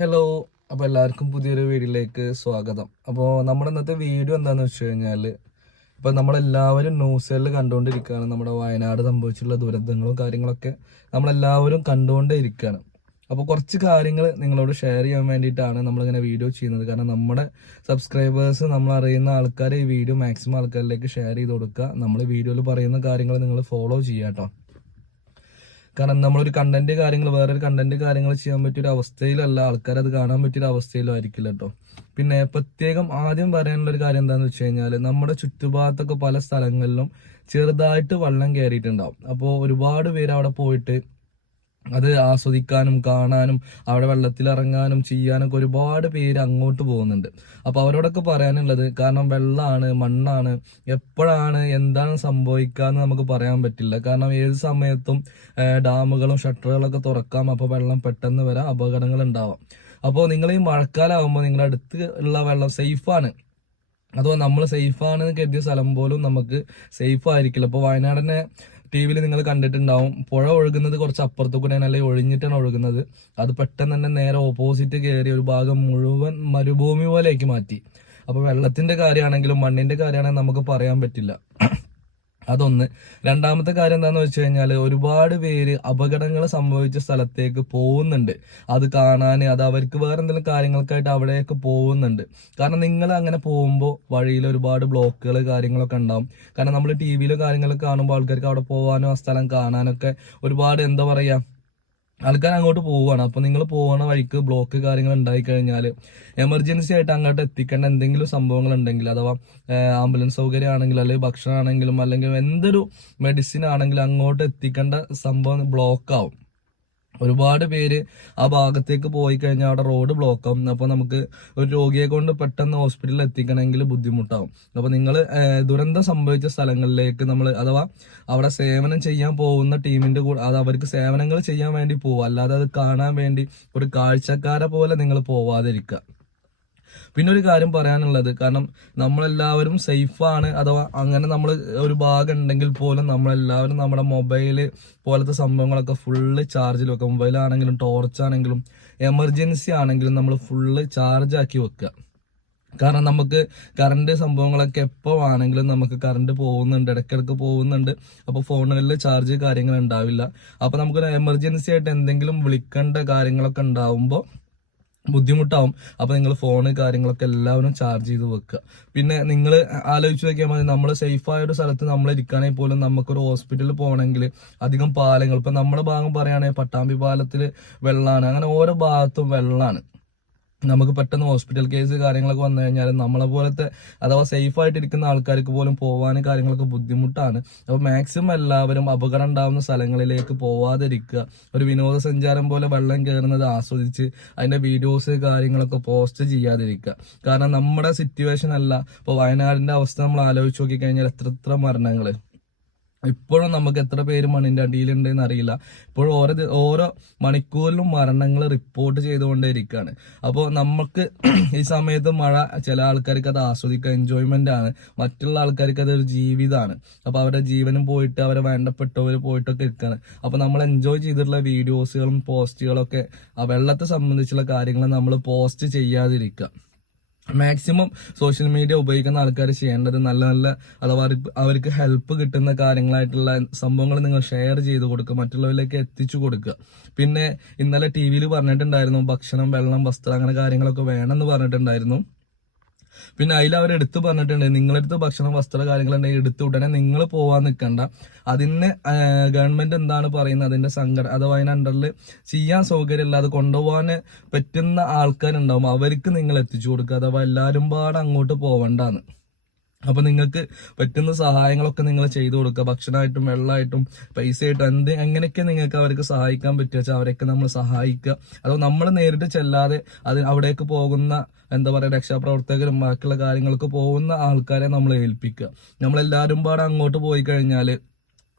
Hello. അപ്പോൾ എല്ലാവർക്കും പുതിയൊരു വീഡിയോയിലേക്ക് സ്വാഗതം. അപ്പോൾ നമ്മുടെ ഇന്നത്തെ വീഡിയോ എന്താണെന്ന് വെച്ച് കഴിഞ്ഞാൽ, ഇപ്പോൾ നമ്മളെല്ലാവരും ന്യൂസുകളിൽ കണ്ടുകൊണ്ടിരിക്കുകയാണ്. നമ്മുടെ വയനാട് സംഭവിച്ചിട്ടുള്ള ദുരന്തങ്ങളും കാര്യങ്ങളൊക്കെ നമ്മളെല്ലാവരും കണ്ടുകൊണ്ടേ ഇരിക്കുകയാണ്. അപ്പോൾ കുറച്ച് കാര്യങ്ങൾ നിങ്ങളോട് ഷെയർ ചെയ്യാൻ വേണ്ടിയിട്ടാണ് നമ്മളിങ്ങനെ വീഡിയോ ചെയ്യുന്നത്. കാരണം നമ്മുടെ സബ്സ്ക്രൈബേഴ്സ്, നമ്മൾ അറിയുന്ന ആൾക്കാരെ ഈ വീഡിയോ മാക്സിമം ആൾക്കാരിലേക്ക് ഷെയർ ചെയ്ത് കൊടുക്കുക. നമ്മൾ വീഡിയോയിൽ പറയുന്ന കാര്യങ്ങൾ നിങ്ങൾ ഫോളോ ചെയ്യുക കേട്ടോ. കാരണം നമ്മളൊരു കണ്ടന്റ് കാര്യങ്ങൾ, വേറൊരു കണ്ടന്റ് കാര്യങ്ങൾ ചെയ്യാൻ പറ്റിയൊരു അവസ്ഥയിലല്ല, ആൾക്കാർ അത് കാണാൻ പറ്റിയൊരു അവസ്ഥയിലും ആയിരിക്കില്ല കേട്ടോ. പിന്നെ പ്രത്യേകം ആദ്യം പറയാനുള്ള ഒരു കാര്യം എന്താണെന്ന് വെച്ച് കഴിഞ്ഞാൽ, നമ്മുടെ ചുറ്റുഭാഗത്തൊക്കെ പല സ്ഥലങ്ങളിലും ചെറുതായിട്ട് വെള്ളം കയറിയിട്ടുണ്ടാവും. അപ്പോൾ ഒരുപാട് പേര് അവിടെ പോയിട്ട് അത് ആസ്വദിക്കാനും കാണാനും അവിടെ വെള്ളത്തിൽ ഇറങ്ങാനും ചെയ്യാനൊക്കെ ഒരുപാട് പേര് അങ്ങോട്ട് പോകുന്നുണ്ട്. അപ്പോൾ അവരോടൊക്കെ പറയാനുള്ളത്, കാരണം വെള്ളമാണ്, മണ്ണാണ്, എപ്പോഴാണ് എന്താണ് സംഭവിക്കുക എന്ന് നമുക്ക് പറയാൻ പറ്റില്ല. കാരണം ഏത് സമയത്തും ഡാമുകളും ഷട്ടറുകളൊക്കെ തുറക്കാം. അപ്പോൾ വെള്ളം പെട്ടെന്ന് വരാം, അപകടങ്ങൾ ഉണ്ടാവാം. അപ്പോൾ നിങ്ങൾ ഈ മഴക്കാലമാകുമ്പോൾ നിങ്ങളുടെ അടുത്ത് ഉള്ള വെള്ളം സേഫാണ്, അഥവാ നമ്മൾ സേഫാണെന്ന് കരുതിയ സ്ഥലം പോലും നമുക്ക് സേഫ് ആയിരിക്കില്ല. ഇപ്പോൾ വയനാടിനെ ടി വിയിൽ നിങ്ങൾ കണ്ടിട്ടുണ്ടാവും. പുഴ ഒഴുകുന്നത് കുറച്ച് അപ്പുറത്തു കൂടെയാണ്, അല്ലെങ്കിൽ ഒഴിഞ്ഞിട്ടാണ് ഒഴുകുന്നത്. അത് പെട്ടെന്ന് തന്നെ നേരെ ഓപ്പോസിറ്റ് കയറി ഒരു ഭാഗം മുഴുവൻ മരുഭൂമി പോലെയാക്കി മാറ്റി. അപ്പോൾ വെള്ളത്തിന്റെ കാര്യമാണെങ്കിലും മണ്ണിന്റെ കാര്യമാണെങ്കിലും നമുക്ക് പറയാൻ പറ്റില്ല. അതൊന്ന്. രണ്ടാമത്തെ കാര്യം എന്താണെന്ന് വെച്ച് കഴിഞ്ഞാൽ, ഒരുപാട് പേര് അപകടങ്ങൾ സംഭവിച്ച സ്ഥലത്തേക്ക് പോകുന്നുണ്ട്. അത് കാണാൻ, അത് അവർക്ക് വേറെ എന്തെങ്കിലും കാര്യങ്ങൾക്കായിട്ട് അവിടെയൊക്കെ പോകുന്നുണ്ട്. കാരണം നിങ്ങൾ അങ്ങനെ പോകുമ്പോൾ വഴിയിൽ ഒരുപാട് ബ്ലോക്കുകൾ കാര്യങ്ങളൊക്കെ ഉണ്ടാവും. കാരണം നമ്മൾ ടി വിയിലോ കാര്യങ്ങളൊക്കെ കാണുമ്പോൾ ആൾക്കാർക്ക് അവിടെ പോകാനോ ആ സ്ഥലം കാണാനൊക്കെ ഒരുപാട് എന്താ പറയുക, ആൾക്കാർ അങ്ങോട്ട് പോവുകയാണ്. അപ്പൊ നിങ്ങൾ പോകുന്ന വഴിക്ക് ബ്ലോക്ക് കാര്യങ്ങൾ ഉണ്ടായി കഴിഞ്ഞാൽ എമർജൻസി ആയിട്ട് അങ്ങോട്ട് എത്തിക്കേണ്ട എന്തെങ്കിലും സംഭവങ്ങൾ ഉണ്ടെങ്കിൽ, അഥവാ ആംബുലൻസ് സൗകര്യം ആണെങ്കിലും, അല്ലെങ്കിൽ ഭക്ഷണം ആണെങ്കിലും, അല്ലെങ്കിൽ എന്തൊരു മെഡിസിൻ ആണെങ്കിലും അങ്ങോട്ട് എത്തിക്കേണ്ട സംഭവം ബ്ലോക്ക് ആവും. ഒരുപാട് പേര് ആ ഭാഗത്തേക്ക് പോയി കഴിഞ്ഞാൽ അവിടെ റോഡ് ബ്ലോക്ക് ആവും. അപ്പോൾ നമുക്ക് ഒരു രോഗിയെ കൊണ്ട് പെട്ടെന്ന് ഹോസ്പിറ്റലിൽ എത്തിക്കണമെങ്കിൽ ബുദ്ധിമുട്ടാവും. അപ്പോൾ നിങ്ങൾ ദുരന്തം സംഭവിച്ച സ്ഥലങ്ങളിലേക്ക് നമ്മൾ, അഥവാ അവിടെ സേവനം ചെയ്യാൻ പോകുന്ന ടീമിന്റെ കൂടെ, അത് അവർക്ക് സേവനങ്ങൾ ചെയ്യാൻ വേണ്ടി പോവുക, അല്ലാതെ അത് കാണാൻ വേണ്ടി ഒരു കാഴ്ചക്കാരെ പോലെ നിങ്ങൾ പോവാതിരിക്കുക. പിന്നെ ഒരു കാര്യം പറയാനുള്ളത്, കാരണം നമ്മളെല്ലാവരും സേഫാണ്, അഥവാ അങ്ങനെ നമ്മൾ ഒരു ഭാഗം ഉണ്ടെങ്കിൽ പോലും നമ്മളെല്ലാവരും നമ്മുടെ മൊബൈല് പോലത്തെ സംഭവങ്ങളൊക്കെ ഫുള്ള് ചാർജിൽ വെക്കുക. മൊബൈലാണെങ്കിലും ടോർച്ചാണെങ്കിലും എമർജൻസി ആണെങ്കിലും നമ്മൾ ഫുള്ള് ചാർജ് ആക്കി വെക്കുക. കാരണം നമുക്ക് കറണ്ട് സംഭവങ്ങളൊക്കെ എപ്പോൾ ആണെങ്കിലും നമുക്ക് കറണ്ട് പോകുന്നുണ്ട്, ഇടയ്ക്കിടയ്ക്ക് പോകുന്നുണ്ട്. അപ്പോൾ ഫോണുകളിൽ ചാർജ് കാര്യങ്ങൾ ഉണ്ടാവില്ല. അപ്പോൾ നമുക്കൊരു എമർജൻസി ആയിട്ട് എന്തെങ്കിലും വിളിക്കേണ്ട കാര്യങ്ങളൊക്കെ ഉണ്ടാവുമ്പോൾ ബുദ്ധിമുട്ടാവും. അപ്പൊ നിങ്ങൾ ഫോണ് കാര്യങ്ങളൊക്കെ എല്ലാവരും ചാർജ് ചെയ്ത് വെക്കുക. പിന്നെ നിങ്ങൾ ആലോചിച്ച് നോക്കിയാൽ മതി, നമ്മൾ സേഫായ ഒരു സ്ഥലത്ത് നമ്മൾ ഇരിക്കുകയാണെങ്കിൽ പോലും നമുക്കൊരു ഹോസ്പിറ്റലിൽ പോകണമെങ്കിൽ അധികം പാലങ്ങൾ, ഇപ്പൊ നമ്മുടെ ഭാഗം പറയുകയാണെങ്കിൽ പട്ടാമ്പി പാലത്തിൽ വെള്ളമാണ്, അങ്ങനെ ഓരോ ഭാഗത്തും വെള്ളമാണ്. നമുക്ക് പെട്ടെന്ന് ഹോസ്പിറ്റൽ കേസ് കാര്യങ്ങളൊക്കെ വന്നു കഴിഞ്ഞാൽ നമ്മളെ പോലത്തെ, അഥവാ സേഫ് ആയിട്ട് ഇരിക്കുന്ന ആൾക്കാർക്ക് പോലും പോകാനും കാര്യങ്ങളൊക്കെ ബുദ്ധിമുട്ടാണ്. അപ്പോൾ മാക്സിമം എല്ലാവരും അപകടം ഉണ്ടാകുന്ന സ്ഥലങ്ങളിലേക്ക് പോവാതിരിക്കുക. ഒരു വിനോദസഞ്ചാരം പോലെ വെള്ളം കയറുന്നത് ആസ്വദിച്ച് അതിന്റെ വീഡിയോസ് കാര്യങ്ങളൊക്കെ പോസ്റ്റ് ചെയ്യാതിരിക്കുക. കാരണം നമ്മുടെ സിറ്റുവേഷൻ അല്ല, ഇപ്പോൾ വയനാടിന്റെ അവസ്ഥ നമ്മൾ ആലോചിച്ച് നോക്കിക്കഴിഞ്ഞാൽ എത്ര മരണങ്ങൾ ഇപ്പോഴും, നമുക്ക് എത്ര പേര് മണ്ണിന്റെ അടിയിലുണ്ടെന്ന് അറിയില്ല. ഇപ്പോഴും ഓരോ മണിക്കൂറിലും മരണങ്ങൾ റിപ്പോർട്ട് ചെയ്തുകൊണ്ടേ ഇരിക്കുകയാണ്. അപ്പോൾ നമുക്ക് ഈ സമയത്ത് മഴ, ചില ആൾക്കാർക്ക് അത് ആസ്വദിക്കുക, എൻജോയ്മെന്റ് ആണ്. മറ്റുള്ള ആൾക്കാർക്ക് അതൊരു ജീവിതമാണ്. അപ്പോൾ അവരുടെ ജീവനും പോയിട്ട് അവരെ വേണ്ടപ്പെട്ടവർ പോയിട്ടൊക്കെ ഇരിക്കുകയാണ്. അപ്പോൾ നമ്മൾ എൻജോയ് ചെയ്തിട്ടുള്ള വീഡിയോസുകളും പോസ്റ്റുകളൊക്കെ ആ വെള്ളത്തെ സംബന്ധിച്ചുള്ള കാര്യങ്ങൾ നമ്മൾ പോസ്റ്റ് ചെയ്യാതിരിക്കുക. മാക്സിമം സോഷ്യൽ മീഡിയ ഉപയോഗിക്കുന്ന ആൾക്കാർ ചെയ്യേണ്ടത് നല്ല നല്ല, അഥവാ അവർക്ക് ഹെൽപ്പ് കിട്ടുന്ന കാര്യങ്ങളായിട്ടുള്ള സംഭവങ്ങൾ നിങ്ങൾ ഷെയർ ചെയ്ത് കൊടുക്കുക, മറ്റുള്ളവരിലേക്ക് എത്തിച്ചു കൊടുക്കുക. പിന്നെ ഇന്നലെ ടി വിയിൽ പറഞ്ഞിട്ടുണ്ടായിരുന്നു, ഭക്ഷണം, വെള്ളം, വസ്ത്രം അങ്ങനെ കാര്യങ്ങളൊക്കെ വേണമെന്ന് പറഞ്ഞിട്ടുണ്ടായിരുന്നു. പിന്നെ അതിൽ അവർ എടുത്തു പറഞ്ഞിട്ടുണ്ട്, നിങ്ങളെടുത്ത് ഭക്ഷണം, വസ്ത്ര കാര്യങ്ങളുണ്ടെങ്കിൽ എടുത്ത് ഉടനെ നിങ്ങൾ പോവാൻ നിൽക്കണ്ട. അതിന് ഗവൺമെന്റ് എന്താണ് പറയുന്നത്, അതിന്റെ സംഘടന അഥവാ അതിന് അണ്ടറിൽ ചെയ്യാൻ സൗകര്യമില്ല, അത് കൊണ്ടുപോകാൻ പറ്റുന്ന ആൾക്കാരുണ്ടാവും, അവർക്ക് നിങ്ങൾ എത്തിച്ചു കൊടുക്കുക. അഥവാ എല്ലാവരും പാടെ അങ്ങോട്ട് പോവണ്ടാന്ന്. അപ്പൊ നിങ്ങൾക്ക് പറ്റുന്ന സഹായങ്ങളൊക്കെ നിങ്ങൾ ചെയ്തു കൊടുക്കുക. ഭക്ഷണമായിട്ടും വെള്ളമായിട്ടും പൈസയായിട്ടും എങ്ങനെയൊക്കെ നിങ്ങൾക്ക് അവർക്ക് സഹായിക്കാൻ പറ്റുക വെച്ചാൽ അവരെയൊക്കെ നമ്മൾ സഹായിക്കുക. അതോ നമ്മൾ നേരിട്ട് ചെല്ലാതെ അവിടേക്ക് പോകുന്ന എന്താ പറയുക, രക്ഷാപ്രവർത്തകരും ബാക്കിയുള്ള കാര്യങ്ങൾക്ക് പോകുന്ന ആൾക്കാരെ നമ്മൾ ഏൽപ്പിക്കുക. നമ്മളെല്ലാവരും പാടെ അങ്ങോട്ട് പോയി കഴിഞ്ഞാൽ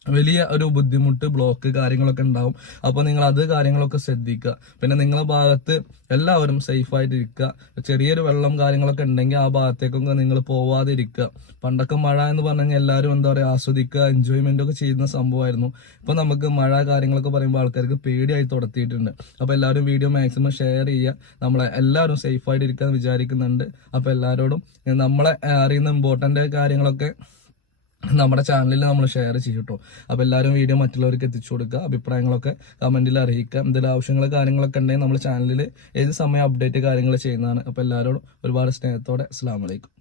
വലിയ ഒരു ബുദ്ധിമുട്ട്, ബ്ലോക്ക് കാര്യങ്ങളൊക്കെ ഉണ്ടാവും. അപ്പോൾ നിങ്ങൾ അത് കാര്യങ്ങളൊക്കെ ശ്രദ്ധിക്കുക. പിന്നെ നിങ്ങളെ ഭാഗത്ത് എല്ലാവരും സേഫായിട്ട് ഇരിക്കുക. ചെറിയൊരു വെള്ളം കാര്യങ്ങളൊക്കെ ഉണ്ടെങ്കിൽ ആ ഭാഗത്തേക്കൊക്കെ നിങ്ങൾ പോവാതെ ഇരിക്കുക. പണ്ടൊക്കെ മഴ എന്ന് പറഞ്ഞു കഴിഞ്ഞാൽ എല്ലാവരും എന്താ പറയുക ആസ്വദിക്കുക, എൻജോയ്മെന്റ് ഒക്കെ ചെയ്യുന്ന സംഭവമായിരുന്നു. ഇപ്പൊ നമുക്ക് മഴ കാര്യങ്ങളൊക്കെ പറയുമ്പോൾ ആൾക്കാർക്ക് പേടിയായി തുടത്തിയിട്ടുണ്ട്. അപ്പൊ എല്ലാവരും വീഡിയോ മാക്സിമം ഷെയർ ചെയ്യുക. നമ്മളെ എല്ലാവരും സേഫായിട്ട് ഇരിക്കാൻ വിചാരിക്കുന്നുണ്ട്. അപ്പൊ എല്ലാവരോടും നമ്മളെ അറിയുന്ന ഇമ്പോർട്ടന്റ് കാര്യങ്ങളൊക്കെ നമ്മുടെ ചാനലിൽ നമ്മൾ ഷെയർ ചെയ്യും കേട്ടോ. അപ്പോൾ എല്ലാവരും വീഡിയോ മറ്റുള്ളവർക്ക് എത്തിച്ചു കൊടുക്കുക. അഭിപ്രായങ്ങളൊക്കെ കമന്റിൽ അറിയിക്കുക. എന്തെങ്കിലും ആവശ്യങ്ങൾ കാര്യങ്ങളൊക്കെ ഉണ്ടെങ്കിൽ നമ്മുടെ ചാനലിൽ ഏത് സമയം അപ്ഡേറ്റ് കാര്യങ്ങൾ ചെയ്യുന്നതാണ്. അപ്പോൾ എല്ലാവരോടും ഒരുപാട് സ്നേഹത്തോടെ അസ്സലാമു അലൈക്കും.